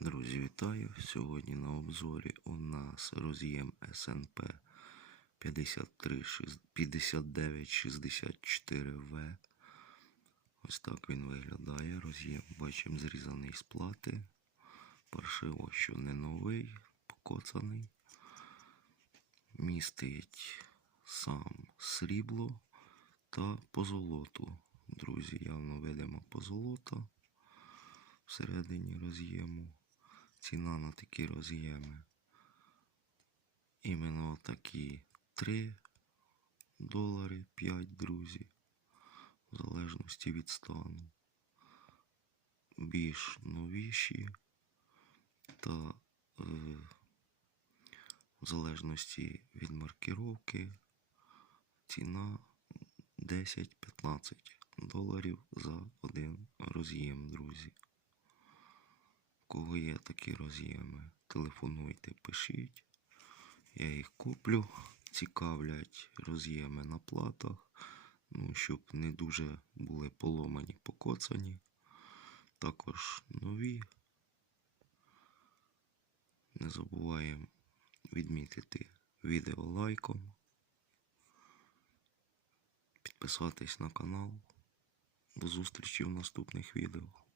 Друзі, вітаю! Сьогодні на обзорі у нас роз'єм СНП 5964В. Ось так він виглядає. Роз'єм бачимо зрізаний з плати. Паршиво, що не новий, покоцаний. Містить сам срібло та позолоту. Друзі, явно видимо позолота всередині роз'єму. Ціна на такі роз'єми. Іменно такі 3 долари 5, друзі. В залежності від стану. Більш новіші та е, в залежності від маркировки ціна 10-15 доларів за один роз'єм, друзі. Кого є такі роз'єми, телефонуйте, пишіть. Я їх куплю. Цікавлять роз'єми на платах. Ну, щоб не дуже були поломані, покоцані. Також нові. Не забуваємо відмітити відео лайком. Підписатись на канал. До зустрічі в наступних відео.